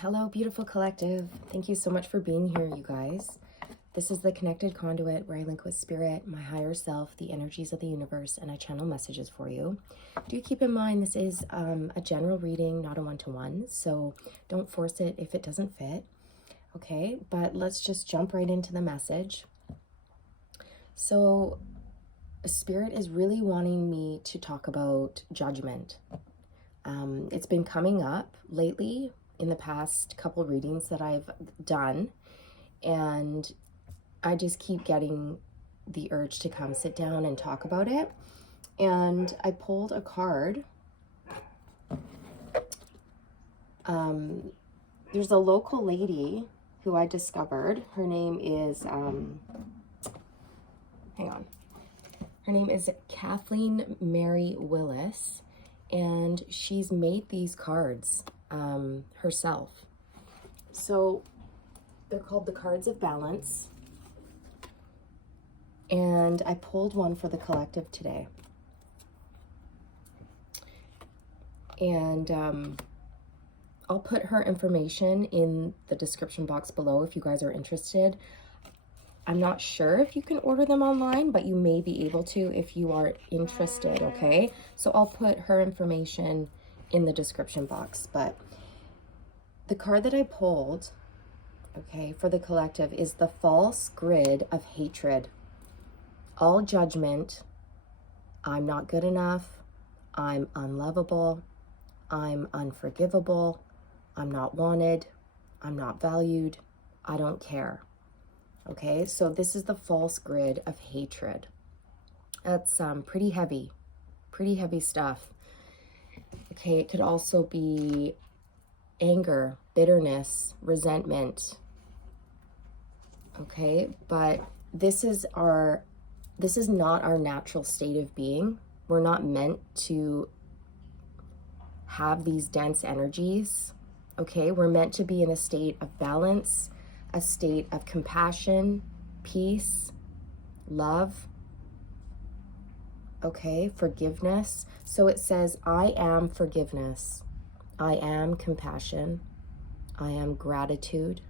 Hello, beautiful collective. Thank you so much for being here, you guys. This is the Connected Conduit, where I link with spirit, my higher self, the energies of the universe, and I channel messages for you. Do keep in mind this is a general reading, not a one-to-one, so don't force it if it doesn't fit. Okay, but let's just jump right into the message. So, spirit is really wanting me to talk about judgment. It's been coming up lately in the past couple readings that I've done, and I just keep getting the urge to come sit down and talk about it. And I pulled a card. There's a local lady who I discovered. Her name is, hang on. Her name is Kathleen Mary Willis, and she's made these cards herself. So they're called the Cards of Balance. And I pulled one for the collective today. And I'll put her information in the description box below if you guys are interested. I'm not sure if you can order them online, but you may be able to if you are interested, okay? So I'll put her information in the description box. But the card that I pulled, okay, for the collective is the false grid of hatred. All judgment. I'm not good enough. I'm unlovable. I'm unforgivable. I'm not wanted. I'm not valued. I don't care. Okay, so this is the false grid of hatred. That's pretty heavy stuff. Okay, it could also be anger, bitterness, resentment. Okay, but this is not our natural state of being. We're not meant to have these dense energies. Okay, we're meant to be in a state of balance, a state of compassion, peace, love, okay, forgiveness. So it says, I am forgiveness. I am compassion. I am gratitude.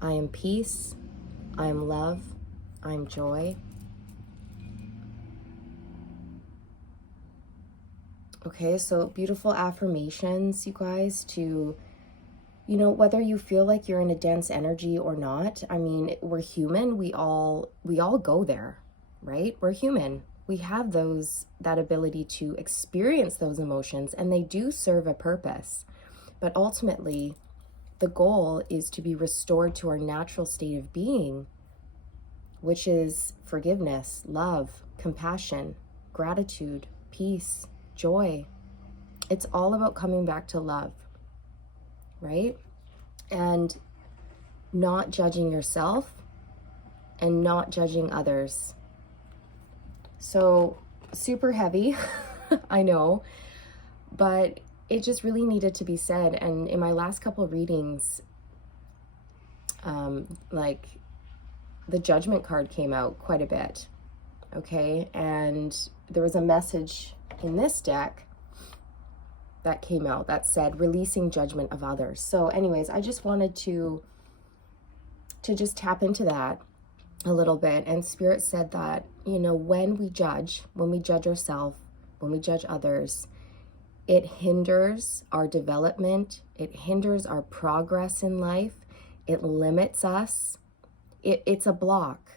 I am peace. I am love. I am joy. Okay, so beautiful affirmations, you guys, to, you know, whether you feel like you're in a dense energy or not. I mean, we're human. We all go there, right? We're human. We have that ability to experience those emotions, and they do serve a purpose. But ultimately, the goal is to be restored to our natural state of being, which is forgiveness, love, compassion, gratitude, peace, joy. It's all about coming back to love, right? And not judging yourself and not judging others. So super heavy, I know, but it just really needed to be said. And in my last couple of readings, like the judgment card came out quite a bit, okay? And there was a message in this deck that came out that said releasing judgment of others. So anyways, I just wanted to just tap into that a little bit. And spirit said that, you know, when we judge ourselves, when we judge others, it hinders our development, it hinders our progress in life, it limits us, it's a block.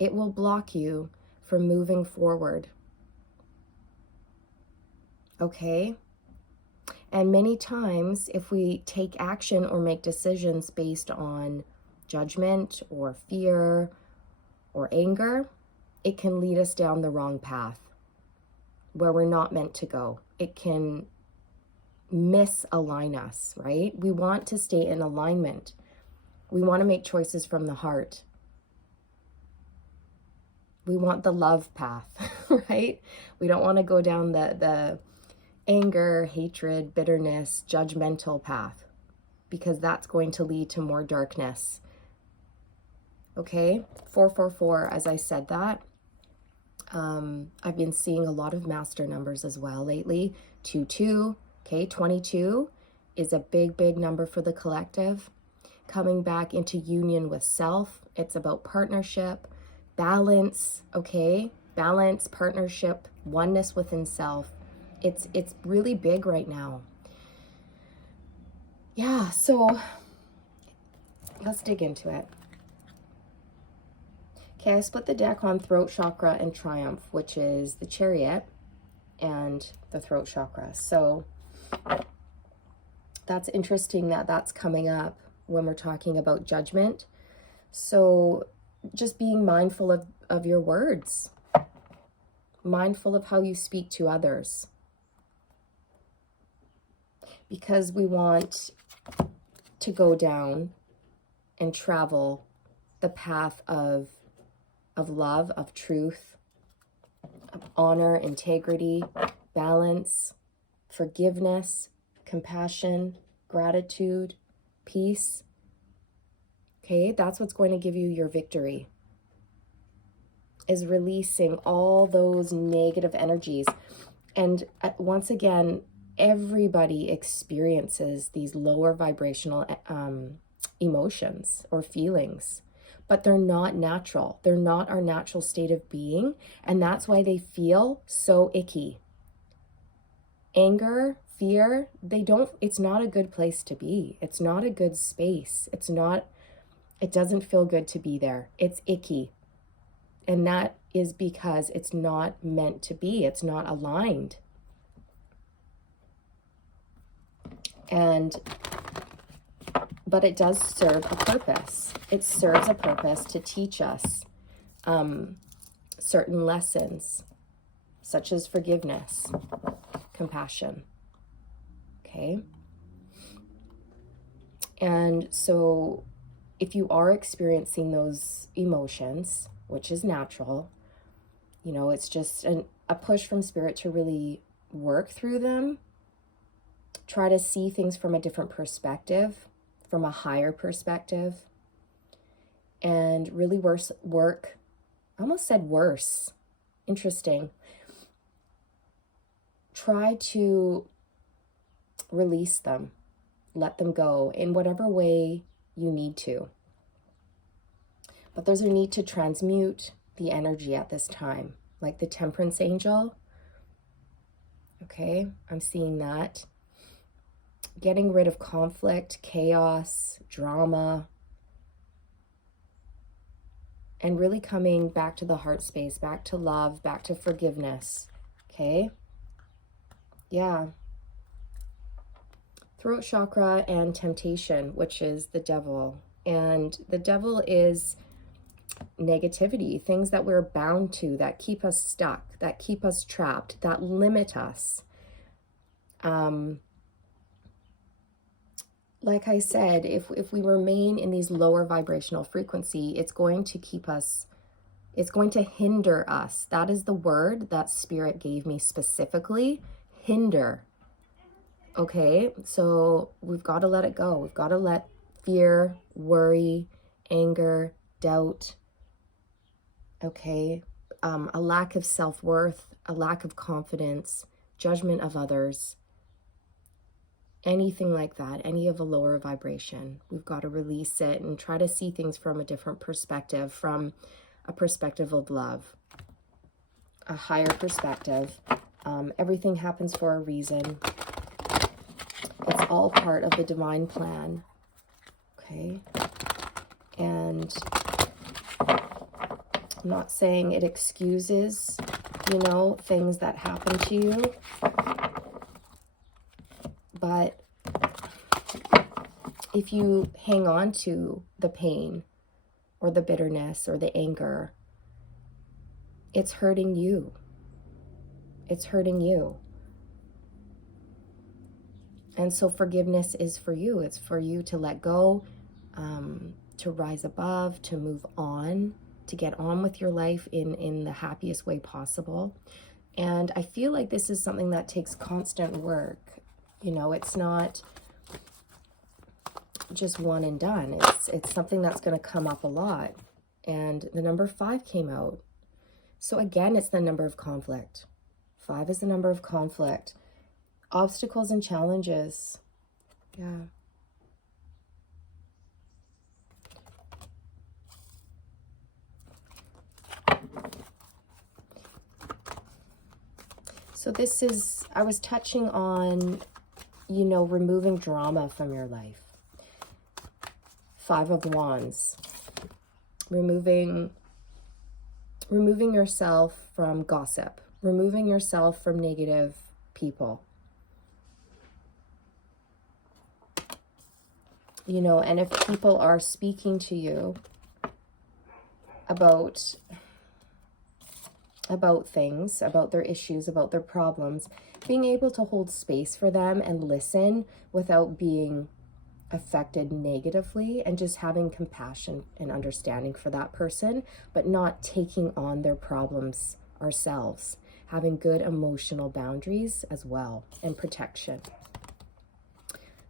It will block you from moving forward. Okay? And many times, if we take action or make decisions based on judgment or fear or anger, it can lead us down the wrong path where we're not meant to go. It can misalign us, right? We want to stay in alignment. We want to make choices from the heart. We want the love path, right? We don't want to go down the anger, hatred, bitterness, judgmental path, because that's going to lead to more darkness. Okay, 444, as I said that, I've been seeing a lot of master numbers as well lately. 22, okay, 22 is a big, big number for the collective. Coming back into union with self. It's about partnership, balance, okay? Balance, partnership, oneness within self. It's really big right now. Yeah, so let's dig into it. Okay, I split the deck on throat chakra and triumph, which is the chariot and the throat chakra. So that's interesting that that's coming up when we're talking about judgment. So just being mindful of your words, mindful of how you speak to others, because we want to go down and travel the path of love, of truth, of honor, integrity, balance, forgiveness, compassion, gratitude, peace. Okay, that's what's going to give you your victory, is releasing all those negative energies. And once again, everybody experiences these lower vibrational emotions or feelings, but they're not natural. They're not our natural state of being, and that's why they feel so icky. Anger, fear, it's not a good place to be. It's not a good space. It doesn't feel good to be there. It's icky. And that is because it's not meant to be. It's not aligned. But it does serve a purpose. It serves a purpose to teach us certain lessons, such as forgiveness, compassion. Okay? And so if you are experiencing those emotions, which is natural, it's just a push from spirit to really work through them. Try to see things from a different perspective, from a higher perspective, and really work. I almost said worse. Interesting. Try to release them, let them go in whatever way you need to. But there's a need to transmute the energy at this time, like the temperance angel. Okay, I'm seeing that. Getting rid of conflict, chaos, drama, and really coming back to the heart space, back to love, back to forgiveness. Okay? Yeah. Throat chakra and temptation, which is the devil. And the devil is negativity, things that we're bound to, that keep us stuck, that keep us trapped, that limit us. Like I said, if we remain in these lower vibrational frequency, it's going to keep us, it's going to hinder us. That is the word that spirit gave me specifically, hinder. Okay, so we've got to let it go. We've got to let fear, worry, anger, doubt, okay, a lack of self-worth, a lack of confidence, judgment of others, anything like that, any of a lower vibration. We've got to release it and try to see things from a different perspective, from a perspective of love, a higher perspective. Everything happens for a reason. It's all part of the divine plan. Okay. And I'm not saying it excuses, things that happen to you. But if you hang on to the pain or the bitterness or the anger, it's hurting you. It's hurting you. And so forgiveness is for you. It's for you to let go, to rise above, to move on, to get on with your life in the happiest way possible. And I feel like this is something that takes constant work. It's not just one and done. It's something that's going to come up a lot. And the number 5 came out. So again, it's the number of conflict. 5 is the number of conflict. Obstacles and challenges. Yeah. So this is, I was touching on, you know, removing drama from your life. 5 of Wands. Removing yourself from gossip. Removing yourself from negative people. You know, and if people are speaking to you about things, about their issues, about their problems, being able to hold space for them and listen without being affected negatively, and just having compassion and understanding for that person, but not taking on their problems ourselves. Having good emotional boundaries as well, and protection.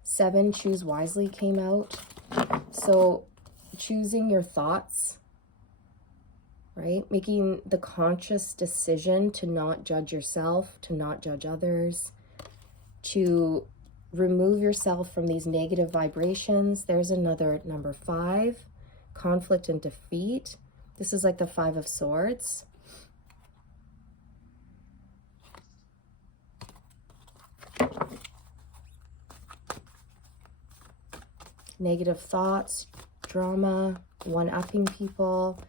7, choose wisely came out. So choosing your thoughts, right? Making the conscious decision to not judge yourself, to not judge others, to remove yourself from these negative vibrations. There's another number 5, conflict and defeat. This is like the 5 of Swords. Negative thoughts, drama, one-upping people.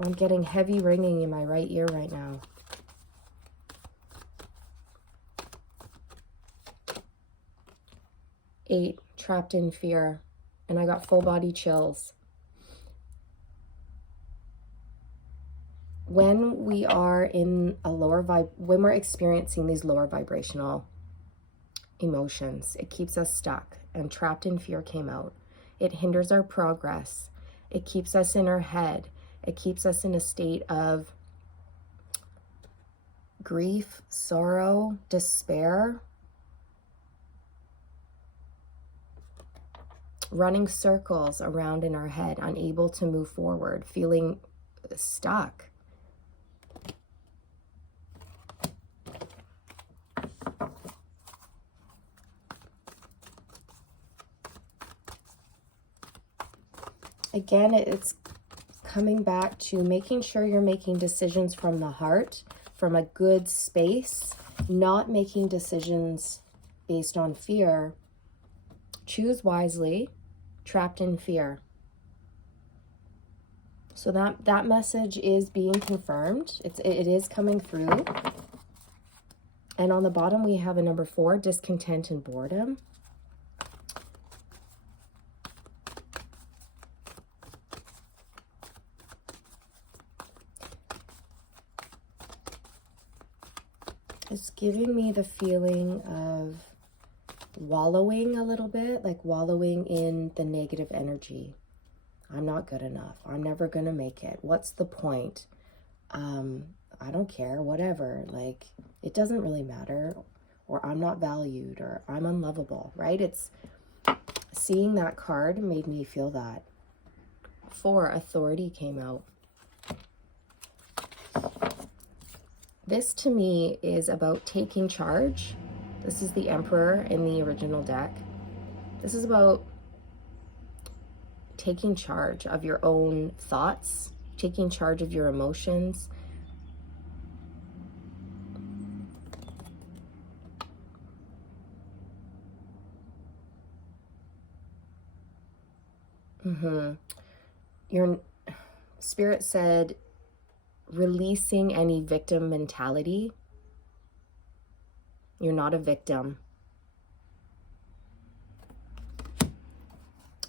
I'm getting heavy ringing in my right ear right now. 8, trapped in fear. And I got full body chills. When we are in a lower when we're experiencing these lower vibrational emotions, it keeps us stuck, and trapped in fear came out. It hinders our progress. It keeps us in our head. It keeps us in a state of grief, sorrow, despair, running circles around in our head, unable to move forward, feeling stuck. Again, it's coming back to making sure you're making decisions from the heart, from a good space, not making decisions based on fear. Choose wisely, trapped in fear. So that message is being confirmed. It is coming through. And on the bottom, we have a number 4, discontent and boredom. It's giving me the feeling of wallowing a little bit, like wallowing in the negative energy. I'm not good enough. I'm never going to make it. What's the point? I don't care, whatever. Like, it doesn't really matter. Or I'm not valued, or I'm unlovable, right? It's seeing that card made me feel that. 4, authority came out. This to me is about taking charge. This is the Emperor in the original deck. This is about taking charge of your own thoughts, taking charge of your emotions. Your spirit said releasing any victim mentality. You're not a victim.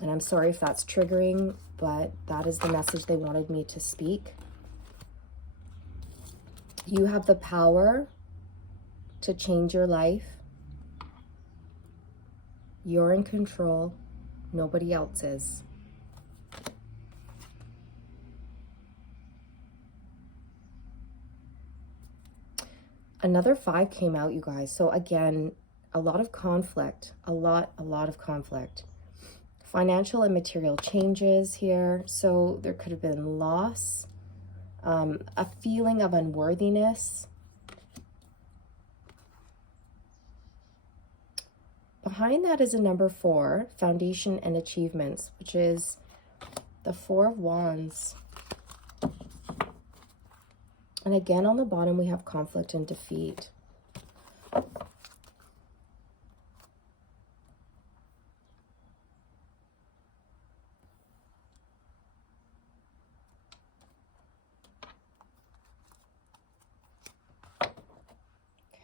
And I'm sorry if that's triggering, but that is the message they wanted me to speak. You have the power to change your life. You're in control. Nobody else is. Another 5 came out, you guys. So again, a lot of conflict, a lot of conflict. Financial and material changes here. So there could have been loss, a feeling of unworthiness. Behind that is a number 4, foundation and achievements, which is the 4 of Wands. And again, on the bottom, we have conflict and defeat.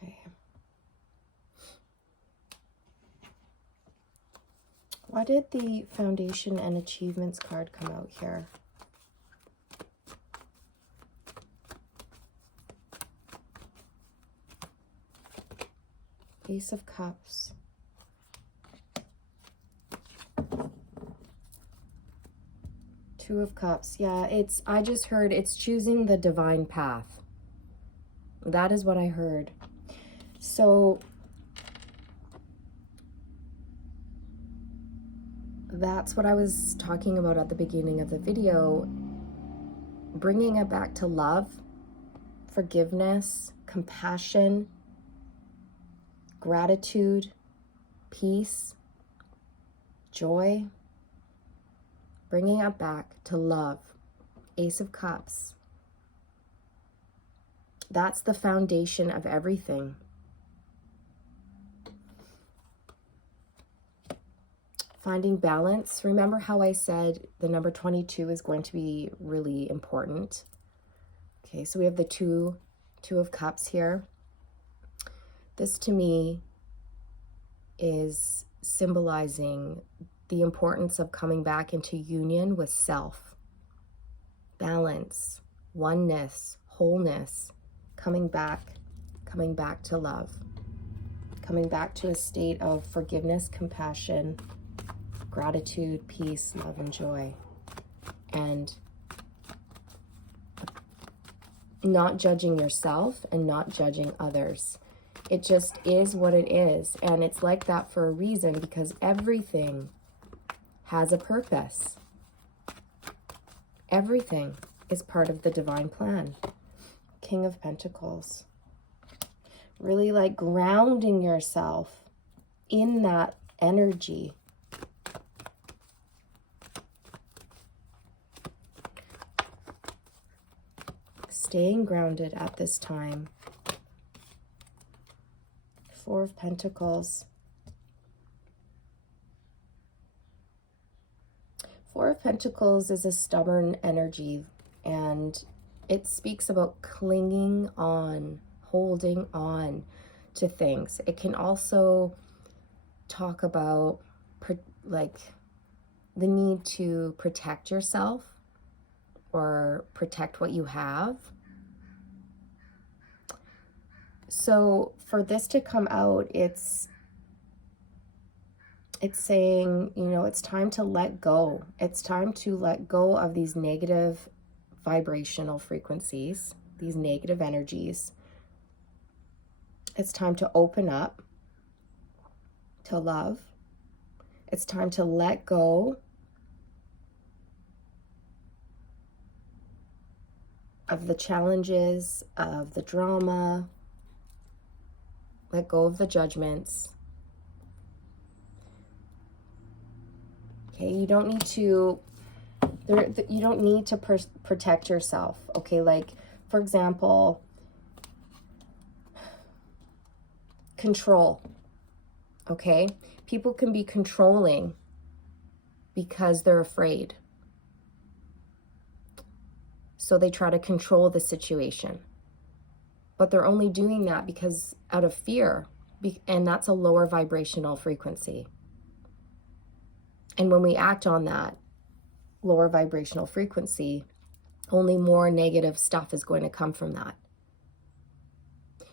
Okay. Why did the foundation and achievements card come out here? Ace of Cups. Two of Cups. Yeah, I just heard it's choosing the divine path. That is what I heard. So that's what I was talking about at the beginning of the video. Bringing it back to love, forgiveness, compassion, gratitude, peace, joy. Bringing it back to love. Ace of Cups. That's the foundation of everything. Finding balance. Remember how I said the number 22 is going to be really important. Okay, so we have the two of Cups here. This to me is symbolizing the importance of coming back into union with self. Balance, oneness, wholeness, coming back to love. Coming back to a state of forgiveness, compassion, gratitude, peace, love, and joy. And not judging yourself and not judging others. It just is what it is. And it's like that for a reason, because everything has a purpose. Everything is part of the divine plan. King of Pentacles. Really like grounding yourself in that energy. Staying grounded at this time. Four of Pentacles. Four of Pentacles is a stubborn energy, and it speaks about clinging on, holding on to things. It can also talk about like the need to protect yourself or protect what you have. So for this to come out, it's saying, you know, it's time to let go. It's time to let go of these negative vibrational frequencies, these negative energies. It's time to open up to love. It's time to let go of the challenges, of the drama. Let go of the judgments. Okay, you don't need to protect yourself. Okay, like for example, control. Okay, people can be controlling because they're afraid. So they try to control the situation. But they're only doing that because out of fear, and that's a lower vibrational frequency. And when we act on that lower vibrational frequency, only more negative stuff is going to come from that.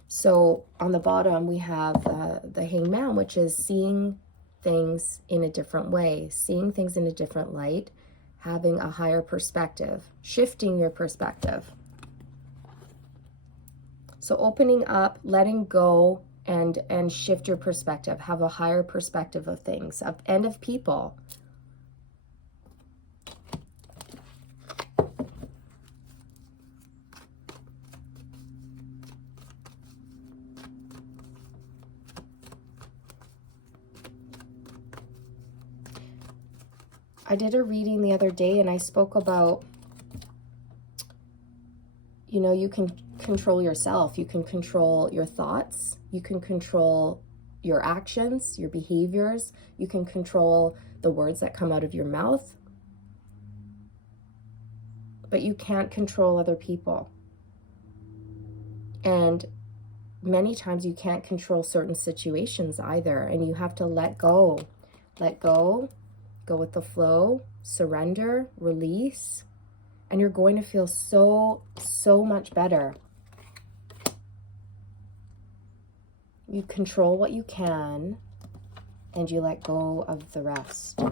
So on the bottom, we have the Hangman, which is seeing things in a different way, seeing things in a different light, having a higher perspective, shifting your perspective. So opening up, letting go, and shift your perspective, have a higher perspective of things, and of people. I did a reading the other day and I spoke about, you know, you can control yourself. You can control your thoughts. You can control your actions, your behaviors. You can control the words that come out of your mouth. But you can't control other people. And many times you can't control certain situations either. And you have to let go. Let go. Go with the flow. Surrender. Release. And you're going to feel so much better. You control what you can, and you let go of the rest.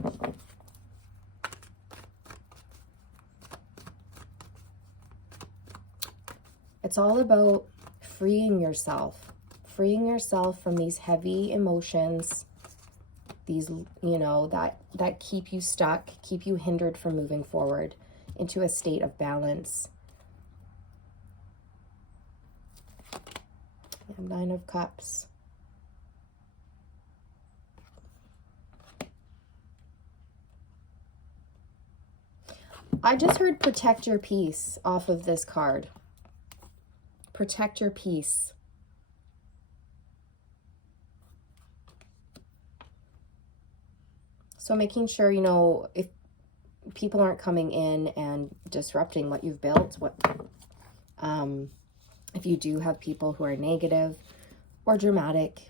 It's all about freeing yourself from these heavy emotions, these, you know, that keep you stuck, keep you hindered from moving forward into a state of balance. And 9 of Cups. I just heard protect your peace off of this card. Protect your peace. So making sure, you know, if people aren't coming in and disrupting what you've built, if you do have people who are negative or dramatic,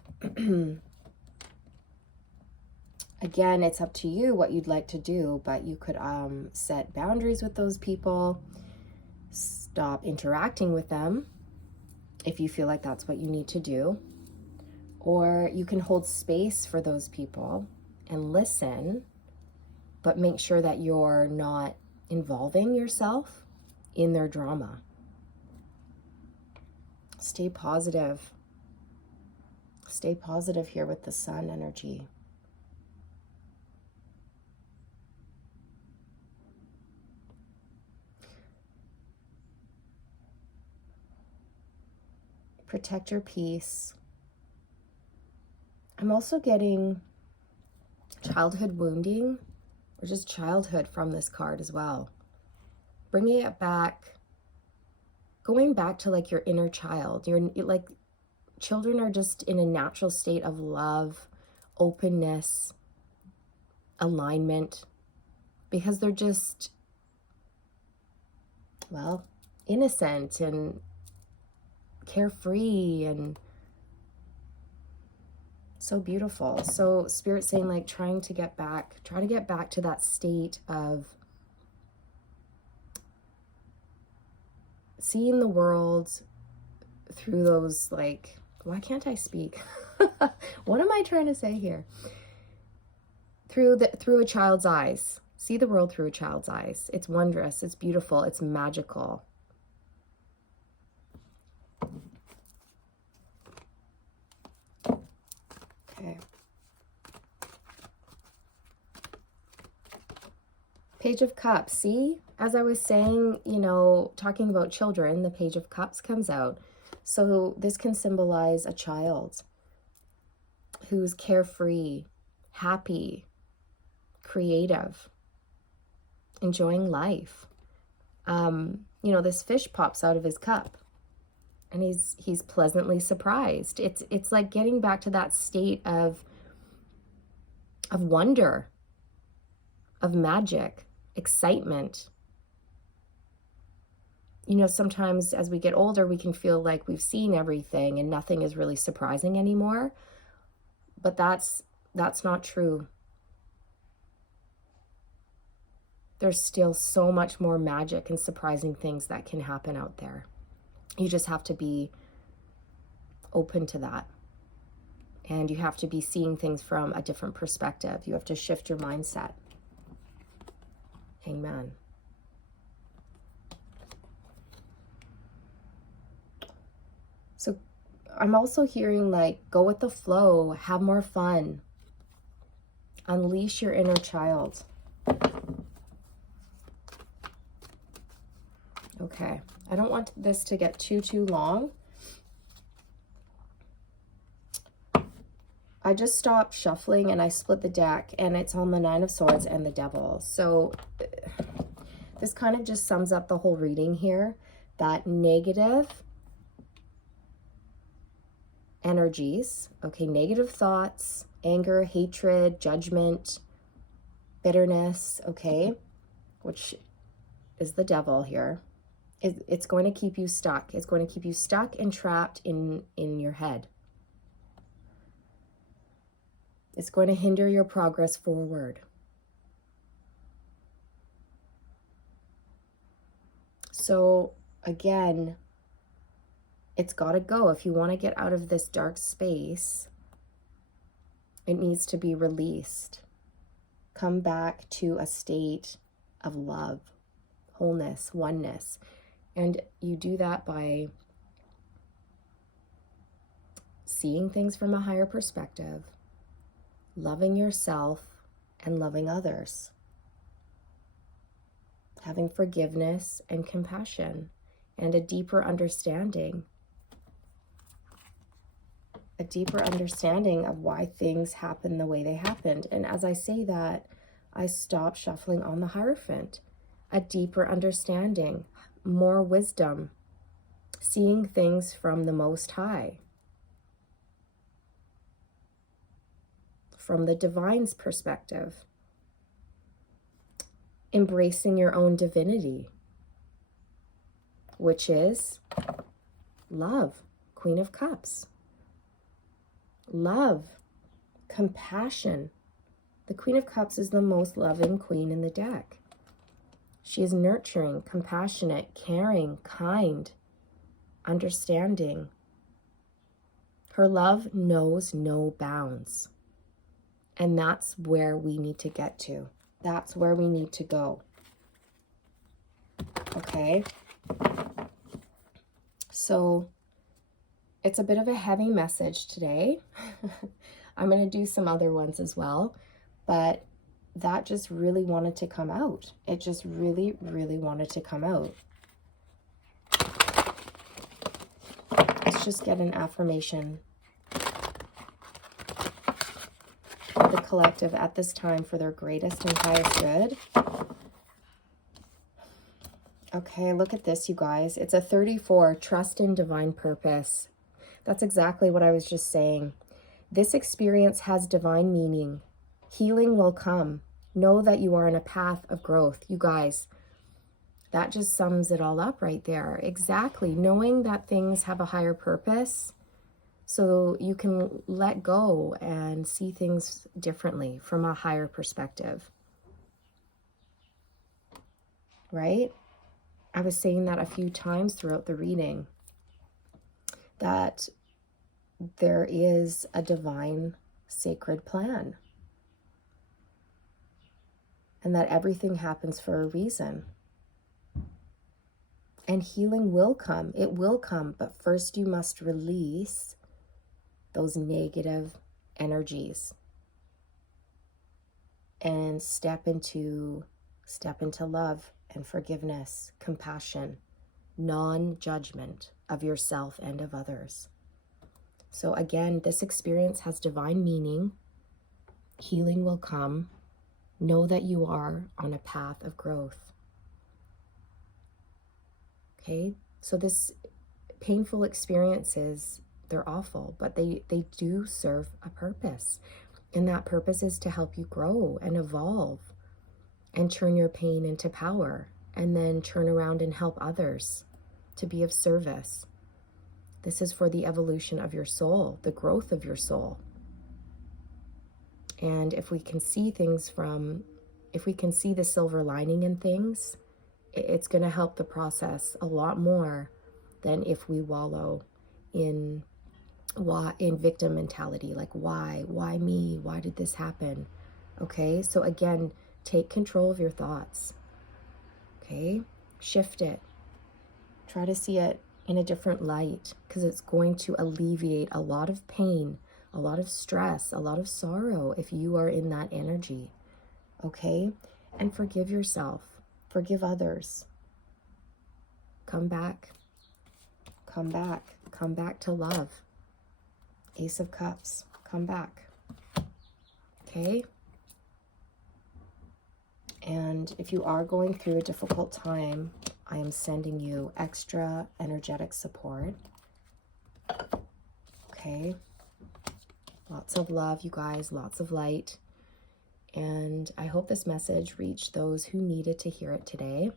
again, it's up to you what you'd like to do, but you could set boundaries with those people, stop interacting with them if you feel like that's what you need to do, or you can hold space for those people and listen, but make sure that you're not involving yourself in their drama. Stay positive. Stay positive here with the Sun energy. Protect your peace. I'm also getting childhood wounding, or just childhood from this card as well. Bringing it back, going back to like your inner child. You're like, children are just in a natural state of love, openness, alignment, because they're just, well, innocent and carefree and so beautiful. So Spirit's saying, like, try to get back to that state of seeing the world through those, like, why can't I speak? What am I trying to say here? Through a child's eyes. See the world through a child's eyes. It's wondrous, it's beautiful, it's magical. Okay. Page of Cups. See, as I was saying, you know, talking about children, the Page of Cups comes out. So this can symbolize a child who's carefree, happy, creative, enjoying life. You know, this fish pops out of his cup. And he's pleasantly surprised. It's like getting back to that state of wonder, of magic, excitement. You know, sometimes as we get older, we can feel like we've seen everything and nothing is really surprising anymore. But that's not true. There's still so much more magic and surprising things that can happen out there. You just have to be open to that. And you have to be seeing things from a different perspective. You have to shift your mindset. Hangman. So I'm also hearing, like, go with the flow, have more fun, unleash your inner child. Okay, I don't want this to get too long. I just stopped shuffling and I split the deck, and it's on the Nine of Swords and the Devil. So this kind of just sums up the whole reading here, that negative energies, okay, negative thoughts, anger, hatred, judgment, bitterness, okay, which is the devil here. It's going to keep you stuck. It's going to keep you stuck and trapped in your head. It's going to hinder your progress forward. So again, it's got to go. If you want to get out of this dark space, it needs to be released. Come back to a state of love, wholeness, oneness. And you do that by seeing things from a higher perspective, loving yourself and loving others, having forgiveness and compassion and a deeper understanding of why things happen the way they happened. And as I say that, I stop shuffling on the Hierophant. A deeper understanding, more wisdom, seeing things from the Most High, from the Divine's perspective, embracing your own divinity, which is love, Queen of Cups. Love, compassion. The Queen of Cups is the most loving queen in the deck. She is nurturing, compassionate, caring, kind, understanding. Her love knows no bounds. And that's where we need to get to. That's where we need to go. Okay? So it's a bit of a heavy message today. I'm going to do some other ones as well, but that just really wanted to come out. It just really, really wanted to come out. Let's just get an affirmation of the collective at this time for their greatest and highest good. Okay, look at this, you guys. It's a 34, trust in divine purpose. That's exactly what I was just saying. This experience has divine meaning. Healing will come. Know that you are on a path of growth. You guys, that just sums it all up right there. Exactly. Knowing that things have a higher purpose so you can let go and see things differently from a higher perspective. Right? I was saying that a few times throughout the reading, that there is a divine sacred plan. And that everything happens for a reason. And healing will come. It will come. But first you must release those negative energies. And step into love and forgiveness, compassion, non-judgment of yourself and of others. So again, this experience has divine meaning. Healing will come. Know that you are on a path of growth. Okay? So this painful experiences, they're awful, but they do serve a purpose. And that purpose is to help you grow and evolve and turn your pain into power, and then turn around and help others to be of service. This is for the evolution of your soul, the growth of your soul. And if we can see things if we can see the silver lining in things, it's going to help the process a lot more than if we wallow in victim mentality. Like, why me? Why did this happen? Okay, so again, take control of your thoughts. Okay, shift it. Try to see it in a different light, because it's going to alleviate a lot of pain, a lot of stress, a lot of sorrow if you are in that energy. Okay? And forgive yourself. Forgive others. Come back. Come back. Come back to love. Ace of Cups. Come back. Okay? And if you are going through a difficult time, I am sending you extra energetic support. Okay? Lots of love, you guys, lots of light. And I hope this message reached those who needed to hear it today.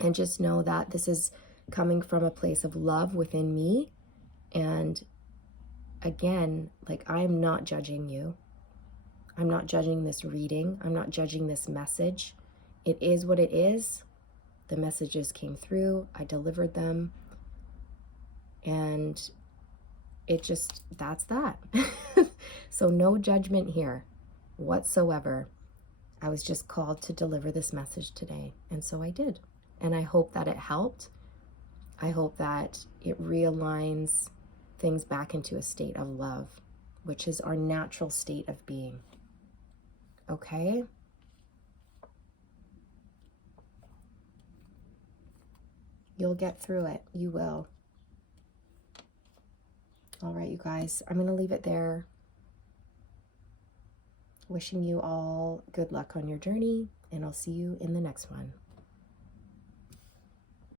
And just know that this is coming from a place of love within me. And again, like, I'm not judging you. I'm not judging this reading. I'm not judging this message. It is what it is. The messages came through. I delivered them. And it just, that's that. So no judgment here whatsoever. I was just called to deliver this message today. And so I did. And I hope that it helped. I hope that it realigns things back into a state of love, which is our natural state of being. Okay? You'll get through it. You will. All right, you guys. I'm going to leave it there. Wishing you all good luck on your journey, and I'll see you in the next one.